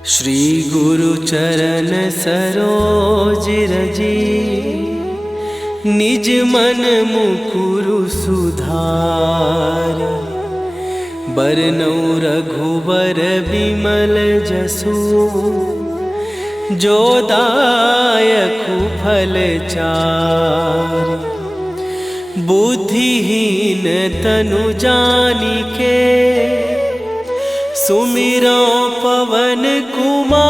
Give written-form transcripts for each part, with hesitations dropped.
श्री गुरु चरण सरोज रजी, निज मन मुकुरु सुधार। बरनौ रघुबर बिमल जसु, जो दायकु फल चार। बुद्धिहीन तनु जानिके, सुमिरो पवन कुमार।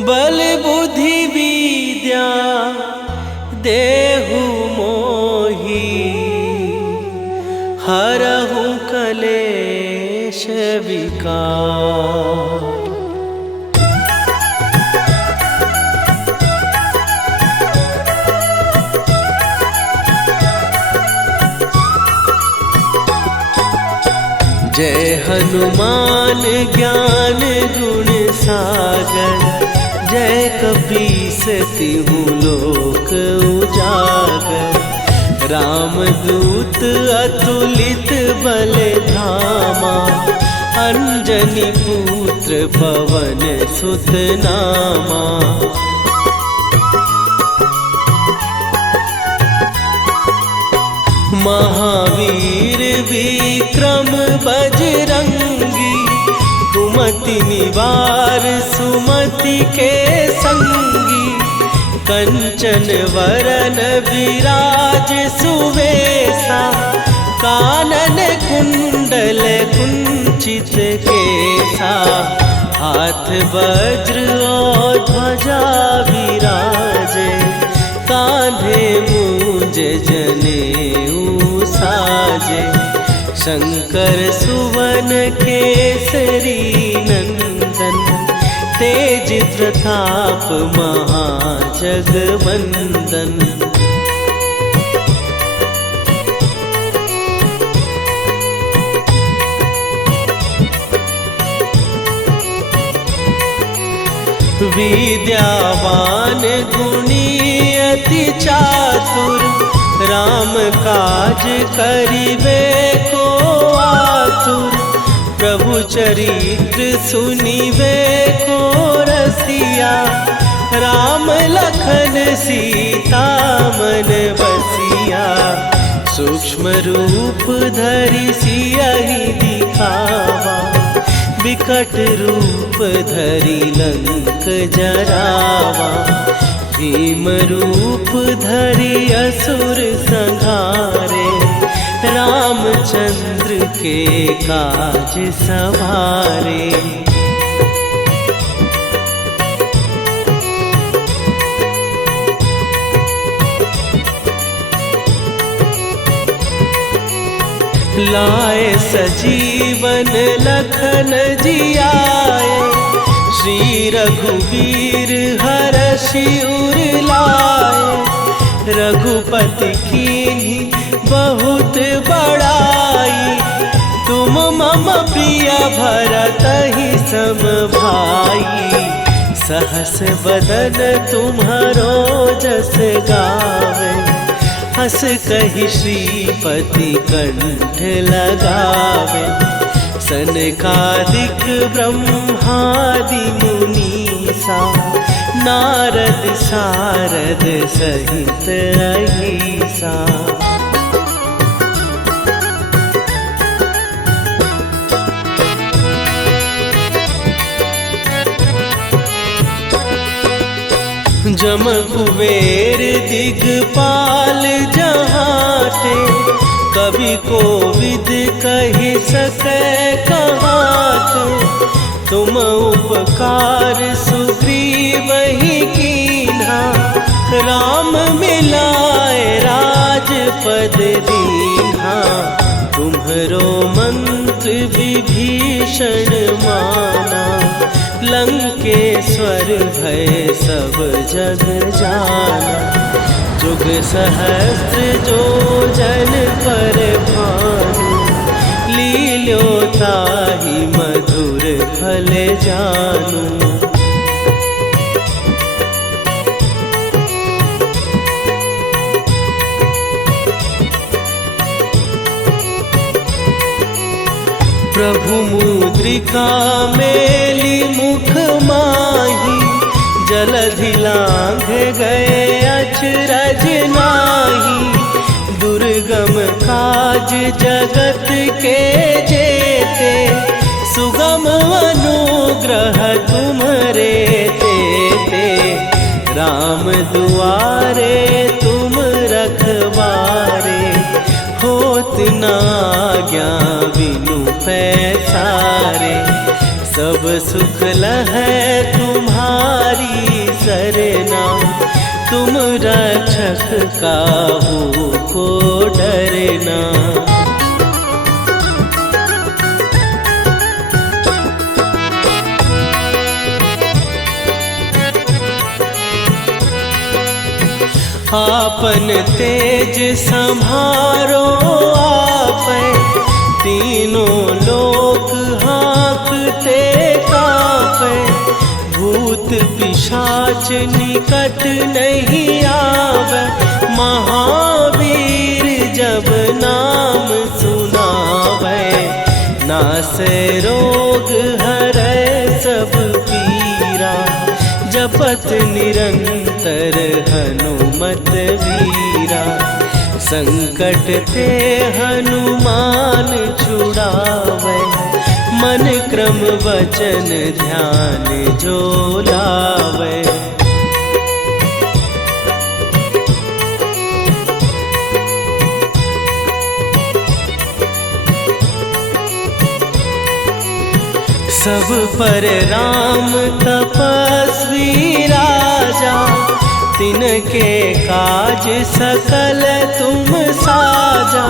बल बुद्धि विद्या देहु मोहि, हरहु कलेश विकार। जय हनुमान ज्ञान गुण सागर, जय कपीस तिहु लोक उजागर। रामदूत अतुलित बल धामा, अंजनी पुत्र पवन सुत नामा। महावीर विक्रम बजरंगी, कुमति निवार सुमति के संगी। कंचन वरन विराज सुवेशा, कानन कुंडल कुंचित केसा। हाथ वज्र और ध्वजा विराजे, कांधे मूंज जनेऊ साजे। शंकर सुवन केसरी नंदन, तेज प्रताप महाजगवंदन। विद्यावान गुणी अति चातुर, राम काज करिबे को आतुर। प्रभु चरित्र सुनिबे को रसिया, राम लखन सीता मन बसिया। सूक्ष्म रूप धरि सियहि दिखावा, विकट रूप धरि लंक जरावा। भीम रूप धरि असुर संहारे, रामचंद्र के काज सवारे। लाए सजीवन लखन जियाए, श्री रघुवीर हरषि उर लाए। रघुपति कीन्ही बहुत बड़ाई, तुम मम प्रिय भरतहि सम भाई। सहस बदन तुम्हारो जस गावे, हस कहि श्रीपति कंठ लगावे। सनकादिक ब्रह्मादि मुनीसा, नारद सारद सहित अहिसा। जम कुबेर दिगपाल जहाते, कवि कोविद कहि सकै कहाते। तुम उपकार सुग्रीवहि कीन्हा, राम मिलाए राजपद दीन्हा। तुम्हरो मंत्र विभीषण माना, लंकेश्वर भय सब जग जाना। जुग सहस्त्र जो जन पर भानु, लील्यो ताहि मधुर फल जानू। प्रभु मुद्रिका मेली मुख माही, जलधि लांघ गए अचरज नाही। दुर्गम काज जगत के जेते, सुगम अनुग्रह तुम्हरे तेते। राम दुआरे तुम रखवारे, होत न आज्ञा बिनु पैसारे। सब सुख लहै तुम्हारी सरना, तुम रक्षक काहू को डरना। आपन तेज संभारो आपै, तीनों लोक हाँकते कांपै। भूत पिशाच निकट नहीं आवे, महावीर जब नाम सुनावे। नासै रोग हरै सब पीरा, जपत निरंतर हनुमत वीरा। संकट ते हनुमान छुड़ावे, मन क्रम वचन ध्यान जो लावे। सब पर राम तपस्वी राजा, तिनके काज सकल तुम साजा।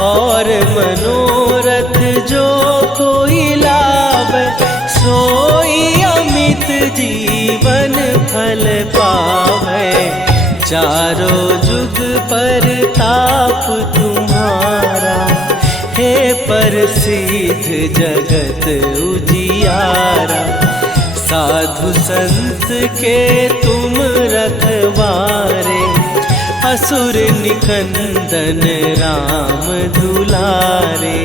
और मनोरथ जो कोई लावे, सोई अमित जीवन फल पावे। चारों जुग पर ताप तुम्हारा, हे प्रसिद्ध जगत उजियारा। साधु संत के तुम रखवारे, असुर निकंदन राम दुलारे।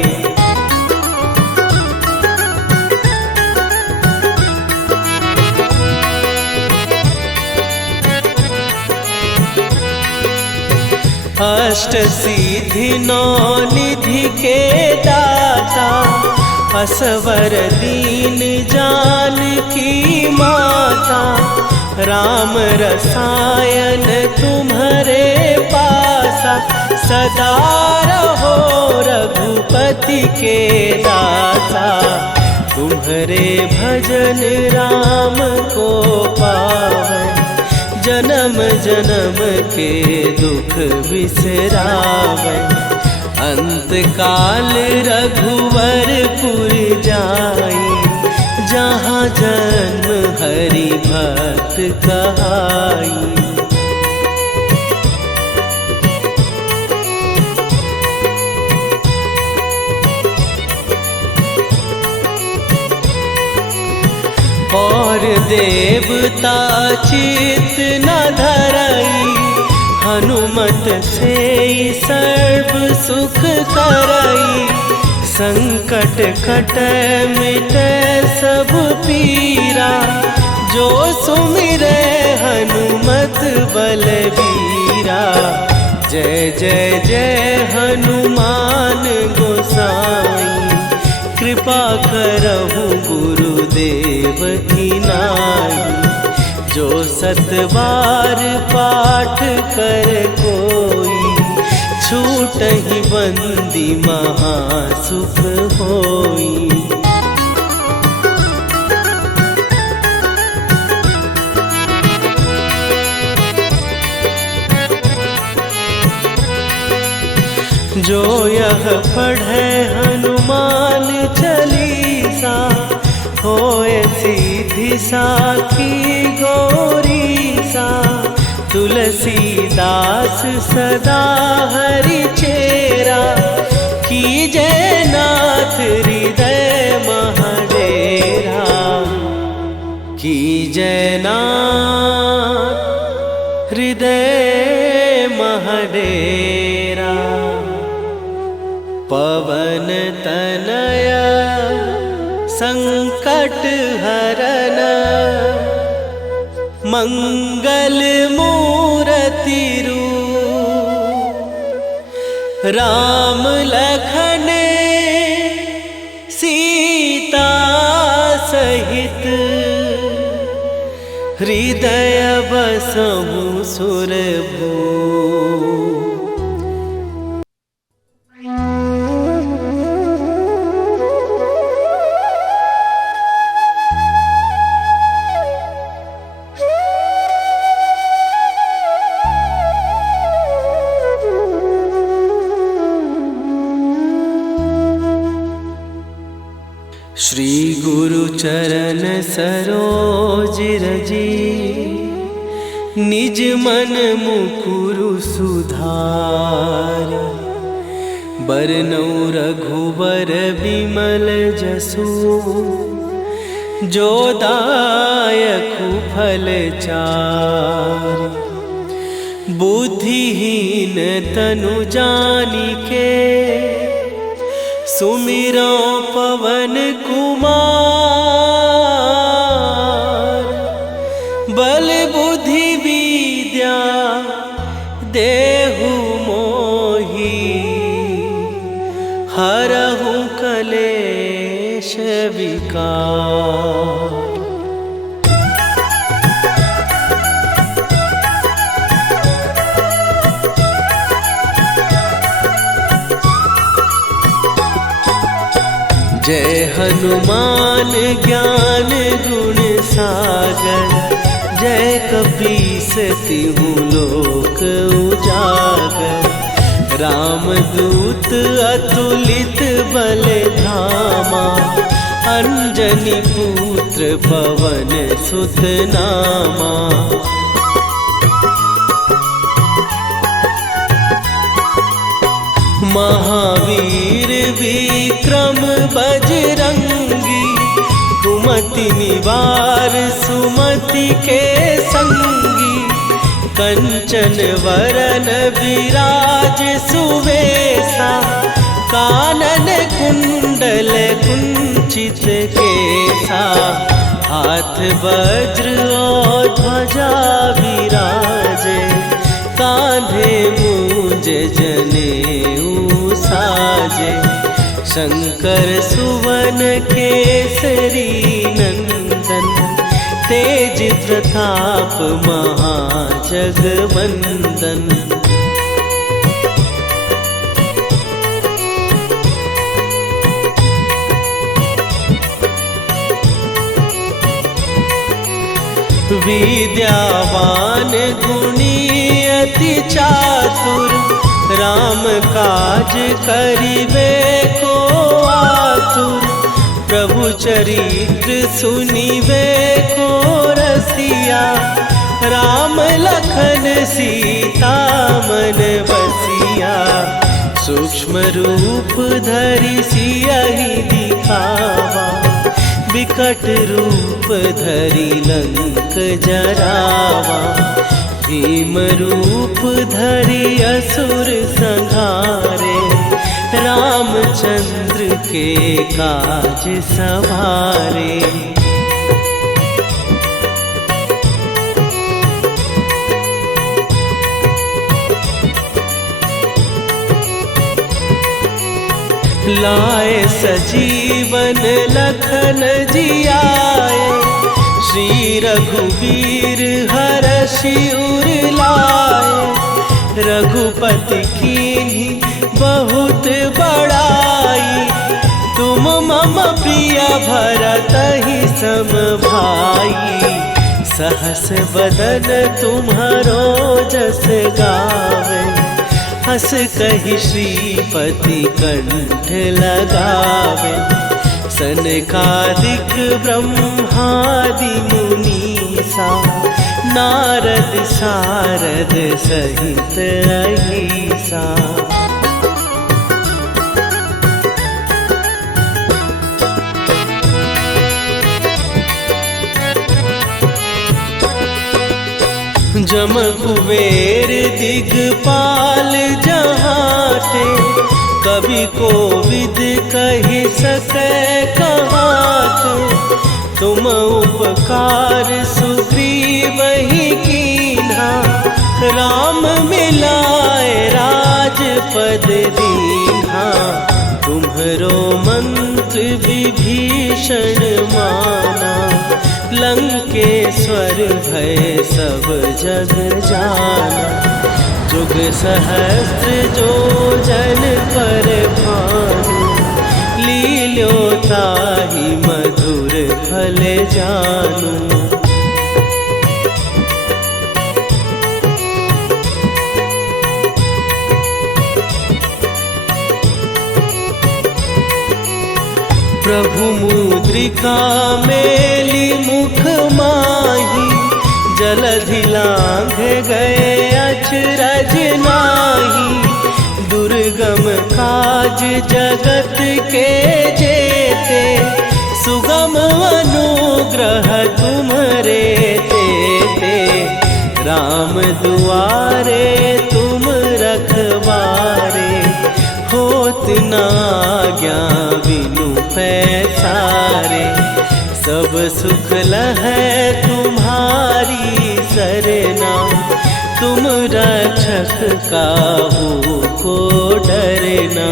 अष्ट सिद्धि नौ निधि के दाता, असवर दीन जानकी माता। राम रसायन तुम्हारे पासा, सदा रहो रघुपति के दासा। तुम्हारे भजन राम को पावै, जन्म जन्म के दुख बिसरावै। अंत काल रघुवरपुर जाई, जहाँ जन्म हरि भक्त कहाई। और देवता चित न धरई, हनुमत से सर्व सुख करई। संकट कटै मिटै सब पीरा, जो सुमिरै हनुमत बलबीरा। जय जय जय हनुमान गोसाई, कृपा करहु गुरुदेव की नाई। जो सतबार पाठ कर कोई, छूटहि बंदी महासुख होई। जो यह पढ़े हनुमान चालीसा, होए सीधी साखी गौरीसा। तुलसीदास सदा हरि चेरा, कीजय नाथ हृदय महडेरा। कीजय नाथ हृदय महडेरा। पवन तनय संकट हरन मंगल मूर्ति रूप राम लखन सीता सहित हृदय बसहु सुरभू। श्री गुरु चरण सरोज रजी निज मन मुकुरु सुधार। बरनउँ रघुबर बिमल जसु जो दायकु फल चार। बुद्धिहीन तनु जानिके सुमिरो पवन कुमार। बल बुद्धि विद्या देहु मोहि हरहु कलेश विकार। जय हनुमान ज्ञान गुण सागर। जय कपीस तिहु लोक उजागर। रामदूत अतुलित बल धामा। अंजनी पुत्र पवन सुत नामा। महावीर विक्रम बजरंगी। कुमति निवार सुमति के संगी। कंचन वरन विराज सुवेशा। कानन कुंडल कुंचित केसा। हाथ वज्र और ध्वजा विराजे। कांधे मूंज जनेऊ साजे। शंकर सुवन केसरी नंदन। तेज प्रताप महाजगवंदन। विद्यावान गुणी अति चातुर। राम काज करिबे को आतुर। प्रभु चरित्र सुनिबे को रसिया। राम लखन सीता मन बसिया। सूक्ष्म रूप धरि सियहि दिखावा। विकट रूप धरि लंक जरावा। भीम रूप धरि असुर संहारे। रामचंद्र के काज सवारे। लाए सजीवन लखन जियाए। श्री रघुवीर हरषि उर लाए। रघुपति कीन्ही बहुत बड़ाई। तुम मम प्रिय भरतहि सम भाई। सहस बदन तुम्हारो जस गावे। हस कहि श्रीपति कंठ लगावे। सनकादिक ब्रह्मादि मुनीसा। नारद सारद सहित अहिसा। जम कुबेर दिगपाल जहाते। कवि कोविद कहि सकै कहाते। तुम उपकार सुग्रीव ही कीन्हा, राम मिलाए राजपद दीन्हा। तुम्हरो मंत्र विभीषण माना, लंकेश्वर भय सब जग जाना। जुग सहस्त्र जो जन पर भानु, लील्यो ताहि मधुर फल जानू। प्रभु मुद्रिका मेली मुख माही, जलधि लांघ गए अचरज नाहि। दुर्गम काज जगत के जेते, सुगम अनुग्रह तुम्हरे तेते। राम दुआरे तुम रखवारे, होत न आज्ञा बिनु पैसारे। सब सुख लहै तुम्हारी सरना, तुम रक्षक काहू को डरना।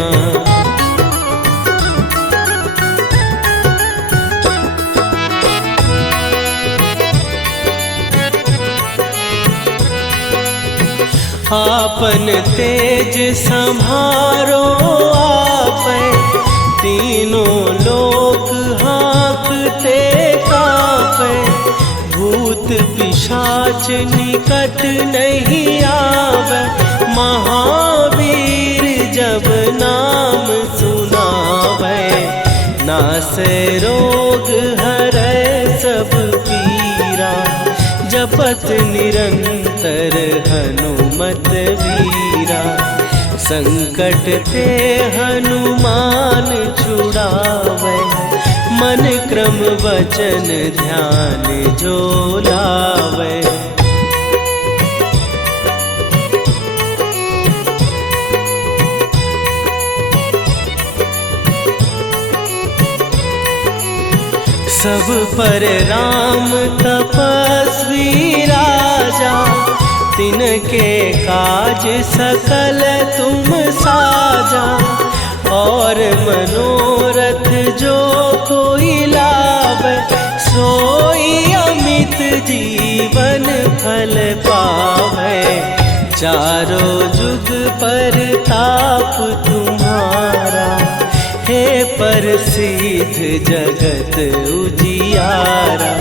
आपन तेज संभारो आपै, तीनों लोक हाँकते कांपै। भूत पिशाच निकट नहीं आवे, महावीर जब नाम सुनावे। नासै रोग हरै सब पीरा, जपत निरंतर हनुमत वीरा। संकट ते हनुमान छुड़ावे, मन क्रम वचन ध्यान जो लावे। सब पर राम तपस्वी राजा, तिनके काज सकल तुम साजा। और मनोरथ जो कोई लावे, सोई अमित जीवन फल पावे। चारों जुग पर ताप तुम्हारा, हे प्रसिद्ध जगत उजियारा।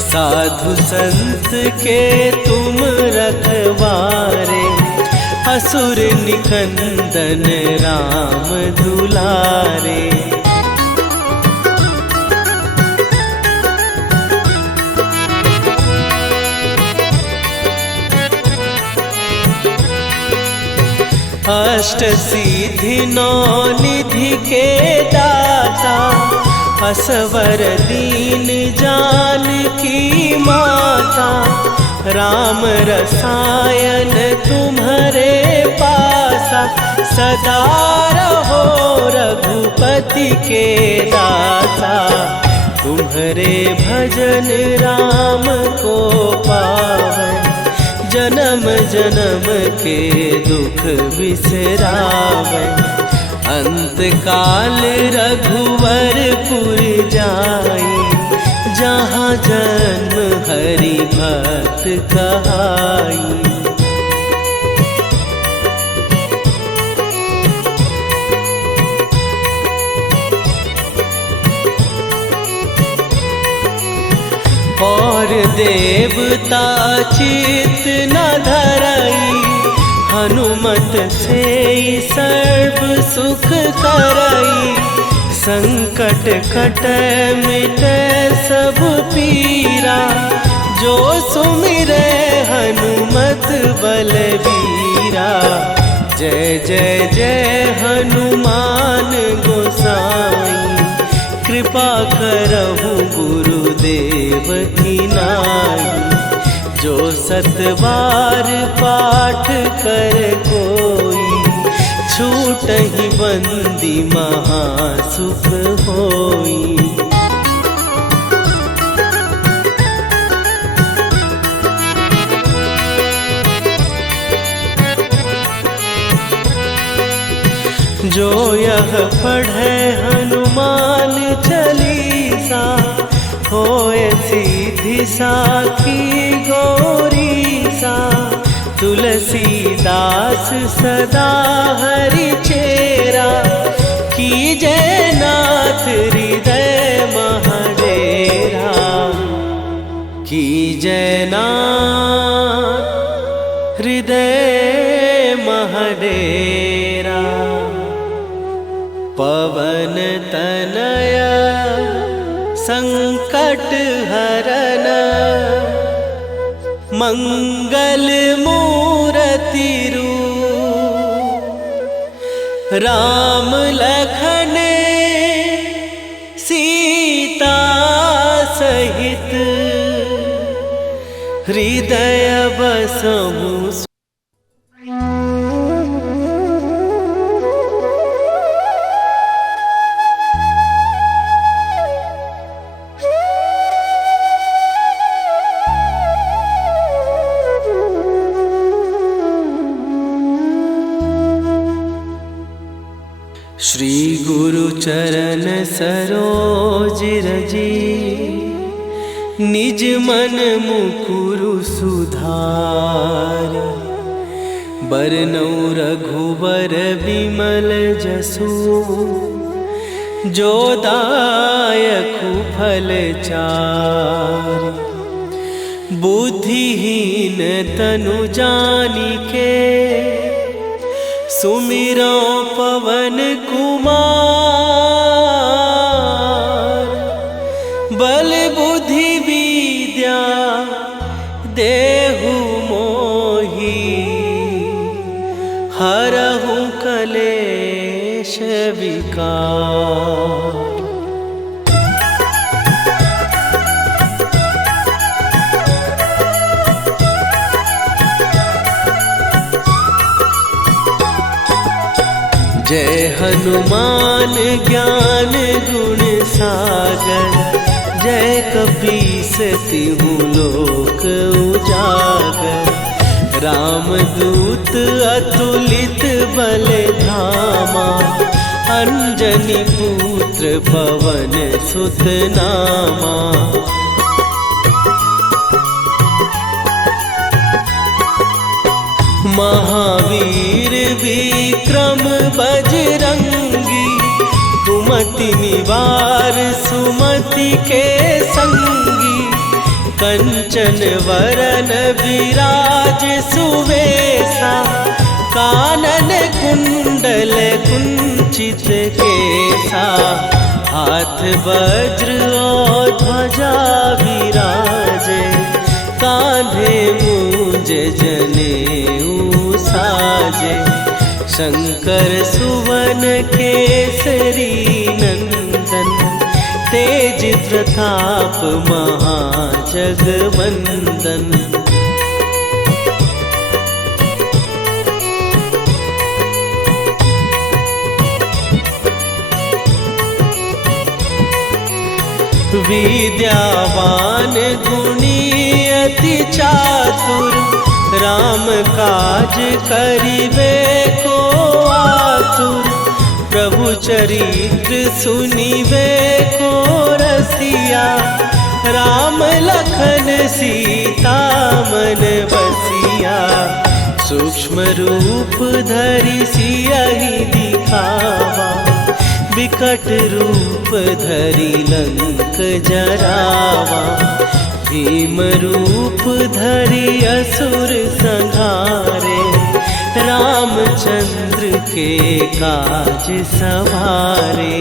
साधु संत के तुम रखवारे, असुर निकंदन राम दुलारे। अष्ट सिद्धि नौ निधि के दाता, असवर दीन जानकी माता। राम रसायन तुम्हरे पासा, सदा रहो रघुपति के दासा। तुम्हरे भजन राम को पावै, जन्म जन्म के दुख बिसरावे। अंत काल रघुवरपुर जाई, जहाँ जन्म हरि भक्त कहाई। और देवता चित न धरई, हनुमत से सर्व सुख करई। संकट कटै मिटै सब पीरा, जो सुमिरै हनुमत बलबीरा। जय जय जय हनुमान गोसाई, कृपा करहु गुरुदेव की नाई। जो सतबार पाठ कर कोई, छूटहि बंदी महासुख होई। जो यह पढ़े हनुमान चालीसा, होए सीधी साखी गौरी सा। तुलसीदास सदा हरि चेरा, कीजय नाथ हृदय महडेरा। कीजय नाथ हृदय महडेरा। पवन तनय संकट हरन, मंगल मूरति रूप। राम लखन सीता सहित, हृदय बसहु। श्री गुरु चरण सरोज रजी, निज मन मुकुरु सुधार। बरनौ रघुबर विमल जसु, जो दायकु फल चार। बुद्धिहीन तनु जानिके, सुमिरो पवन कुमार। बल बुद्धि विद्या देहु मोहि, हरहु कलेश विकार। जय हनुमान ज्ञान गुण सागर, जय कपीस तिहु लोक उजागर। रामदूत अतुलित बल धामा, अंजनी पुत्र पवन सुत नामा। महावीर विक्रम बजरंगी, कुमति निवार सुमति के संगी। कंचन वरन विराज सुवेशा, कानन कुंडल कुंचित केसा। हाथ वज्र और ध्वजा विराजे, कांधे मूंज जनेऊ साजे। शंकर सुवन केसरी नंदन, तेज प्रताप महाजगवंदन। विद्यावान गुणी अति चातुर, राम काज करिबे को आतुर। प्रभु चरित्र सुनिबे को रसिया, राम लखन सीता मन बसिया। सूक्ष्म रूप धरि सियहि दिखावा, विकट रूप धरि लंक जरावा। भीम रूप धरि असुर संहारे, रामचंद्र के काज सवारे।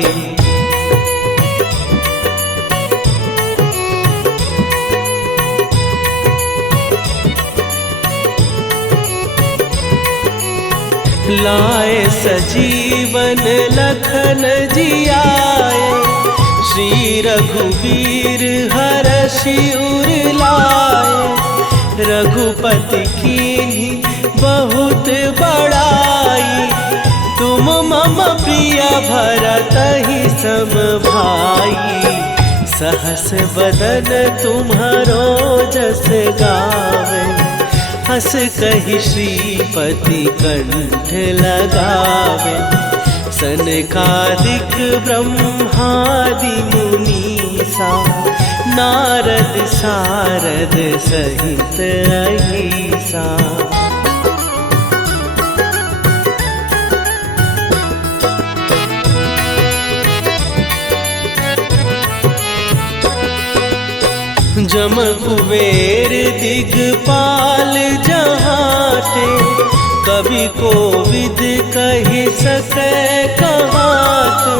लाए सजीवन लखन जियाए, श्री रघुवीर हरषि उर लाए। रघुपति कीन्ही बहुत बड़ाई, तुम मम प्रिय भरतहि सम भाई। सहस बदन तुम्हारो जस गावे, हस कहि श्रीपति कंठ लगावे। सनकादिक ब्रह्मादि मुनीसा नारद सारद सहित अहिसा। जम कुबेर दिगपाल जहाँ थे, कवि को विद कहि सकै कहाते।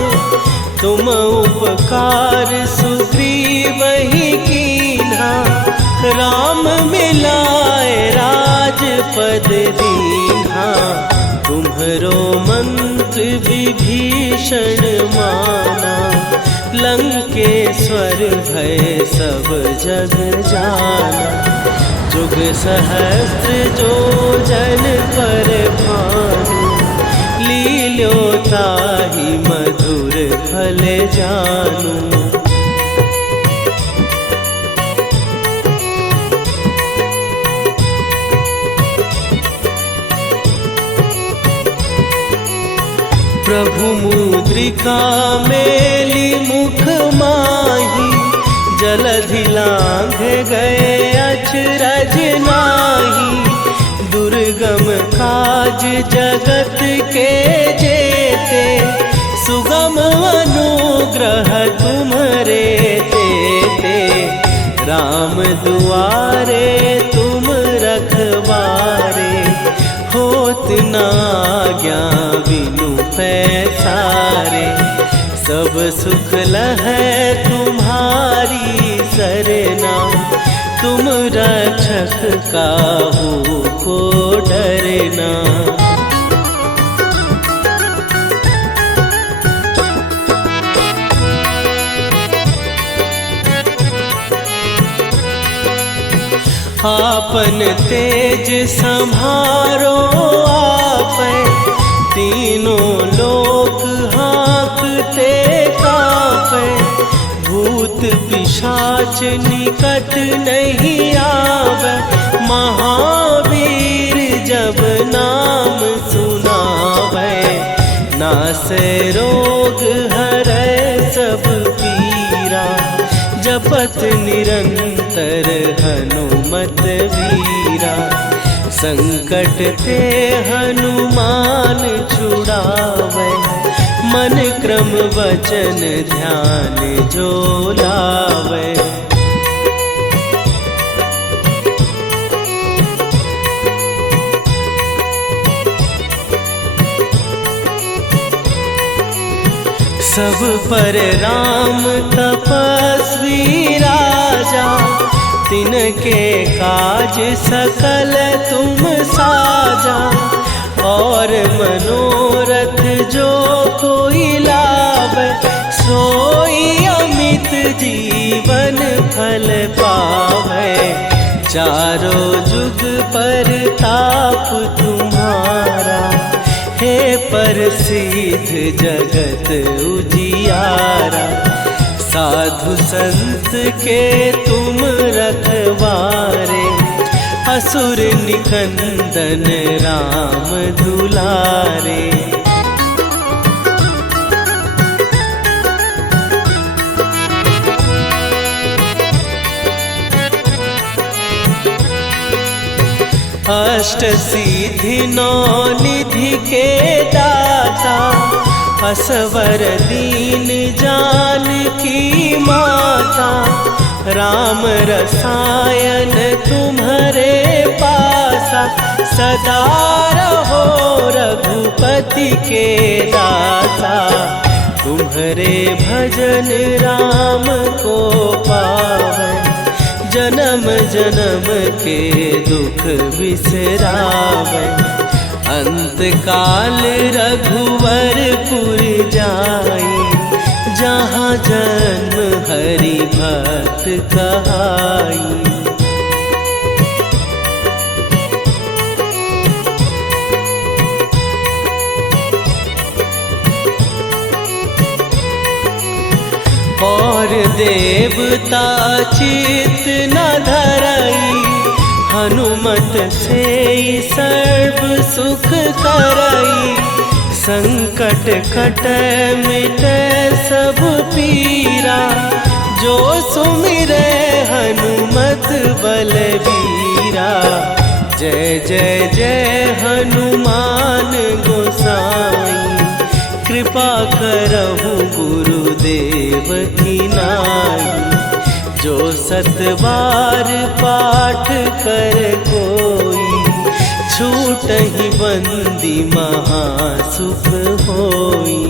तुम उपकार सुग्रीव ही कीन्हा, राम मिलाए राजपद दीन्हा। तुम्हरो मंत्र विभीषण माना, लंकेश्वर भय सब जग जाना। जुग सहस्त्र जो जन पर भानु, लील्यो ताहि मधुर फल जानू। प्रभु मुद्रिका मेली मुख माही, जलधि लांघ गए अचरज नाही। दुर्गम काज जगत के जेते, सुगम अनुग्रह तुम्हरे तेते। राम दुआरे तुम रखवारे, होत न आज्ञा बिनु पैसारे। सब सुख लहै तुम्हारी सरना, तुम रक्षक काहू को डरना। आपन तेज संभारो आपै, तीनों लोक हाँकते कापै। भूत पिशाच निकट नहीं आवे, महावीर जब नाम सुनावे। नासै रोग हरै सब पीरा, जपत निरंतर हनुमत वीरा। संकट ते हनुमान छुड़ावे, मन क्रम वचन ध्यान जो लावे। सब पर राम तपस्वी राजा, तिनके काज सकल तुम साजा। और मनोरथ जो कोई लावे, सोई अमित जीवन फल पावे। चारों जुग पर ताप तुम्हारा, हे प्रसिद्ध जगत उजियारा। साधु संत के तुम रखवारे, असुर निकंदन राम दुलारे। अष्ट सिद्धि नौ निधि के दाता, असवर दीन जानकी माता। राम रसायन तुम्हारे पासा, सदा रहो रघुपति के दासा। तुम्हारे भजन राम को पावे, जन्म जन्म के दुख बिसरावे। अंत काल रघुवरपुर जाई, जहाँ जन्म हरि भक्त कहाई। और देवता चित न धरई, हनुमत से सर्व सुख करई। संकट कटे मिटे सब पीरा, जो सुमिरे हनुमत बलबीरा। जय जय जय हनुमान गोसाई, कृपा करहु गुरुदेव की नाई। जो 7 बार पाठ कर कोई, छूटहि बंदी महासुख होई।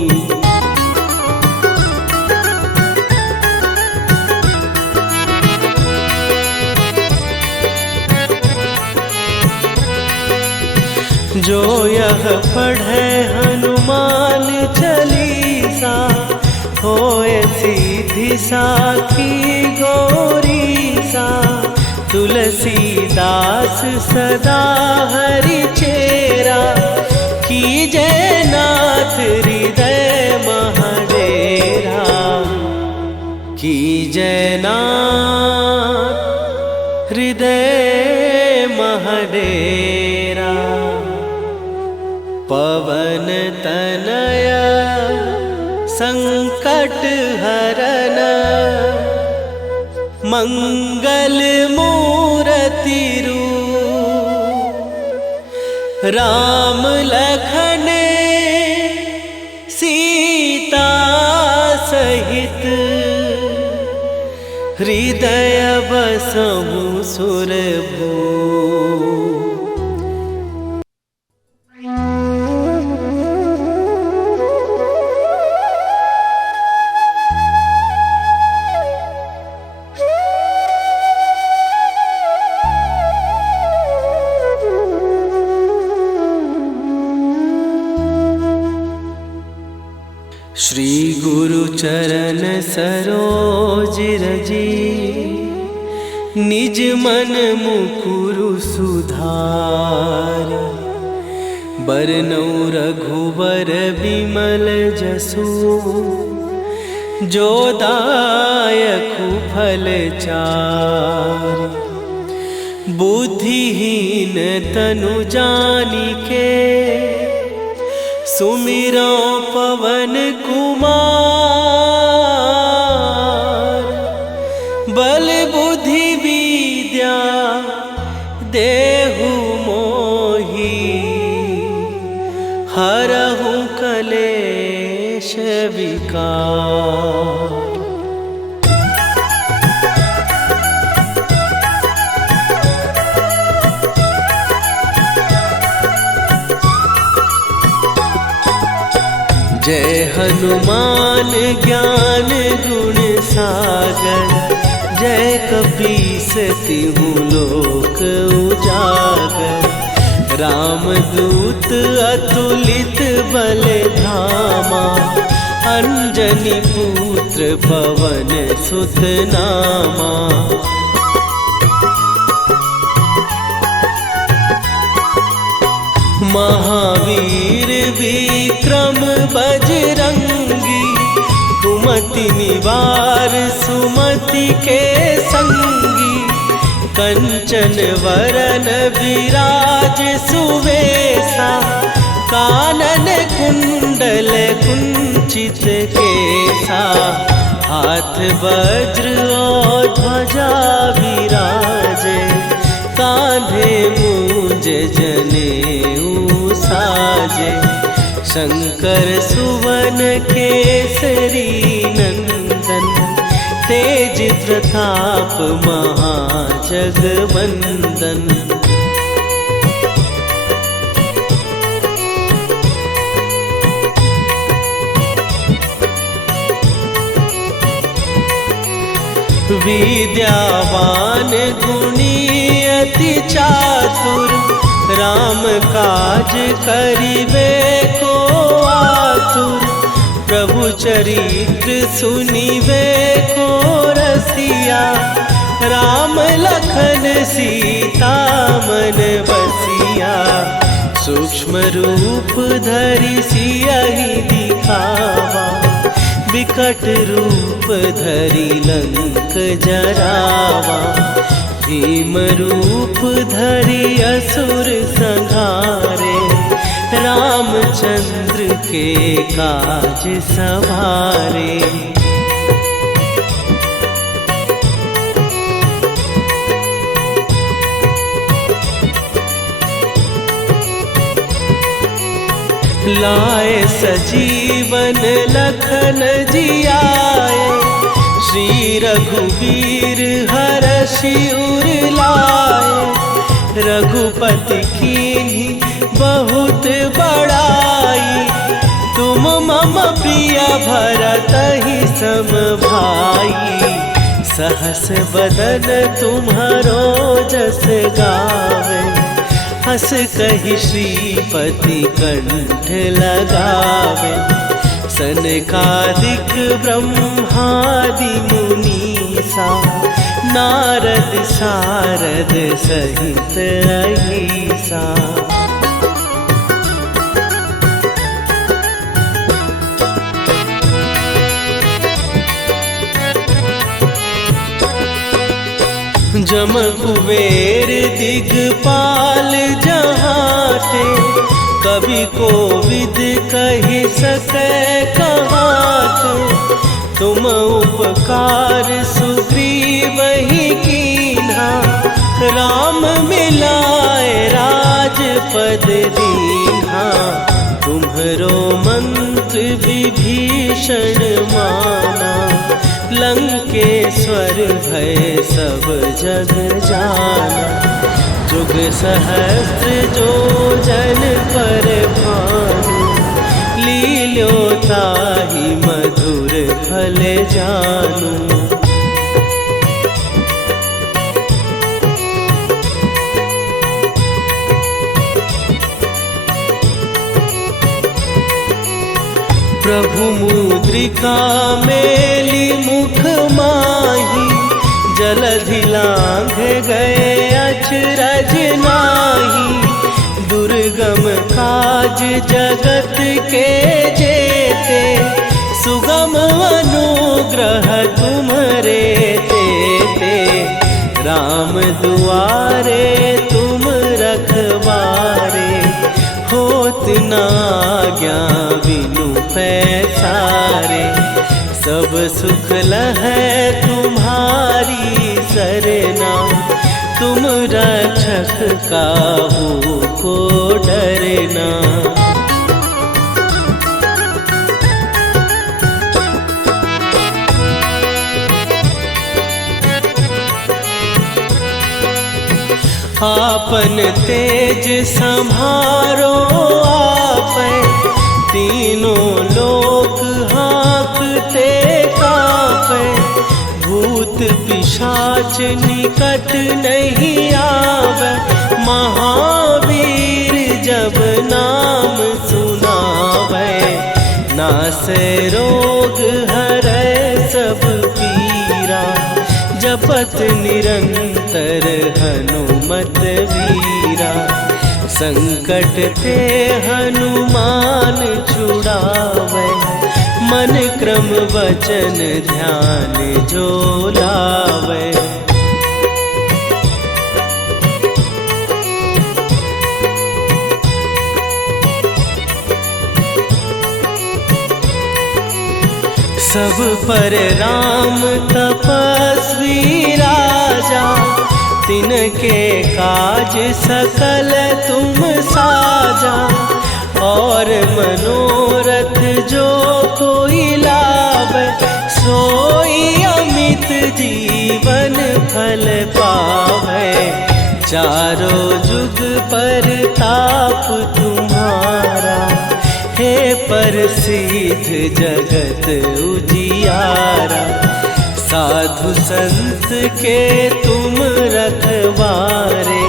जो यह पढ़े हनुमान चालीसा, होए सीधी साखी गौरीसा। तुलसीदास सदा हरि चेरा, कीजय नाथ हृदय महडेरा। कीजय नाथ हृदय महडेरा। पवन तनया संकट हरन, मंगल मूर्ति रूप। राम लखन सीता सहित, हृदय बसहु सुरभूप। श्री गुरु चरण सरोज रजी, निज मन मुकुरु सुधार। बरनउँ रघुबर बिमल जसु, जो दायकु फल चारि। बुद्धिहीन तनु जानिके, सुमिरो पवन कुमार। बल बुद्धि विद्या देहु मोहि, हरहु कलेश विकार। जय हनुमान ज्ञान गुण सागर, जय कपीस तिहु लोक उजागर। रामदूत अतुलित बल धामा, अंजनी पुत्र पवन सुत नामा। महावीर विक्रम बजरंगी, कुमति निवार सुमति के संगी। कंचन वरन विराज सुवेसा, कानन कुंडल कुंचित केसा। हाथ वज्र और ध्वजा विराजे, कांधे मूंज जनेऊ साजे। शंकर सुवन केसरी नंदन, तेज प्रताप महाजगवंदन। विद्यावान गुणी अति चातुर, राम काज करिबे को आतुर। प्रभु चरित्र सुनिबे को रसिया, राम लखन सीता मन बसिया। सूक्ष्म रूप धरि सियहि दिखावा, विकट रूप धरि लंक जरावा। भीम रूप धरि असुर संहारे, रामचंद्र के काज सवारे। लाए सजीवन लखन जियाए, श्री रघुवीर हरषि उर लाए। रघुपति कीन्ही बहुत बड़ाई, तुम मम प्रिय भरतहि सम भाई। सहस बदन तुम्हारो जस गावे, हस कहि श्रीपति कंठ लगावे। सनकादिक ब्रह्मादि मुनीसा, नारद सारद सहित अहिसा। जम कुबेर दिगपाल जहाते, कवि कोविद कहि सकै कहाते। तुम उपकार सुग्रीवहि कीन्हा, राम मिलाए राजपद दीन्हा। तुम्हरो मंत्र विभीषण माना, लंकेश्वर भय सब जग जाना। जुग सहस्त्र जो जन पर भानु, लील्यो ताहि मधुर फल जानू। प्रभु मुद्रिका मेली मुख माही, जलधि लांघ गए अचरज नाही। दुर्गम काज जगत के जेते, सुगम अनुग्रह तुम्हरे तेते। राम दुआरे तुम रखवारे, होत न आज्ञा बिनु पैसारे। सब सुख लहै तुम्हारी सरना, तुम रक्षक काहू को डरना। आपन तेज सम्हारो आपै, तीनों लोक हाँकते कांपै। भूत पिशाच निकट नहीं आवे, महावीर जब नाम सुनावे। नासै रोग हरै सब पीरा, जपत निरंतर हनुमत वीरा। संकट ते हनुमान छुड़ावे, मन क्रम वचन ध्यान जो लावे। सब पर राम तपस्वी राजा, तिनके काज सकल तुम साजा। और मनोरथ जो कोई लावे, सोई अमित जीवन फल पावे। चारों जुग पर ताप तुम्हारा, हे प्रसिद्ध जगत उजियारा। साधु संत के तुम रखवारे,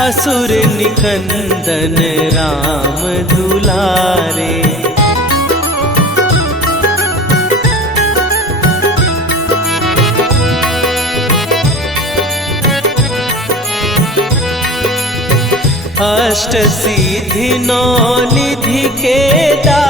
असुर निकंदन राम दुलारे। अष्ट सिद्धि नौ निधि के दाता,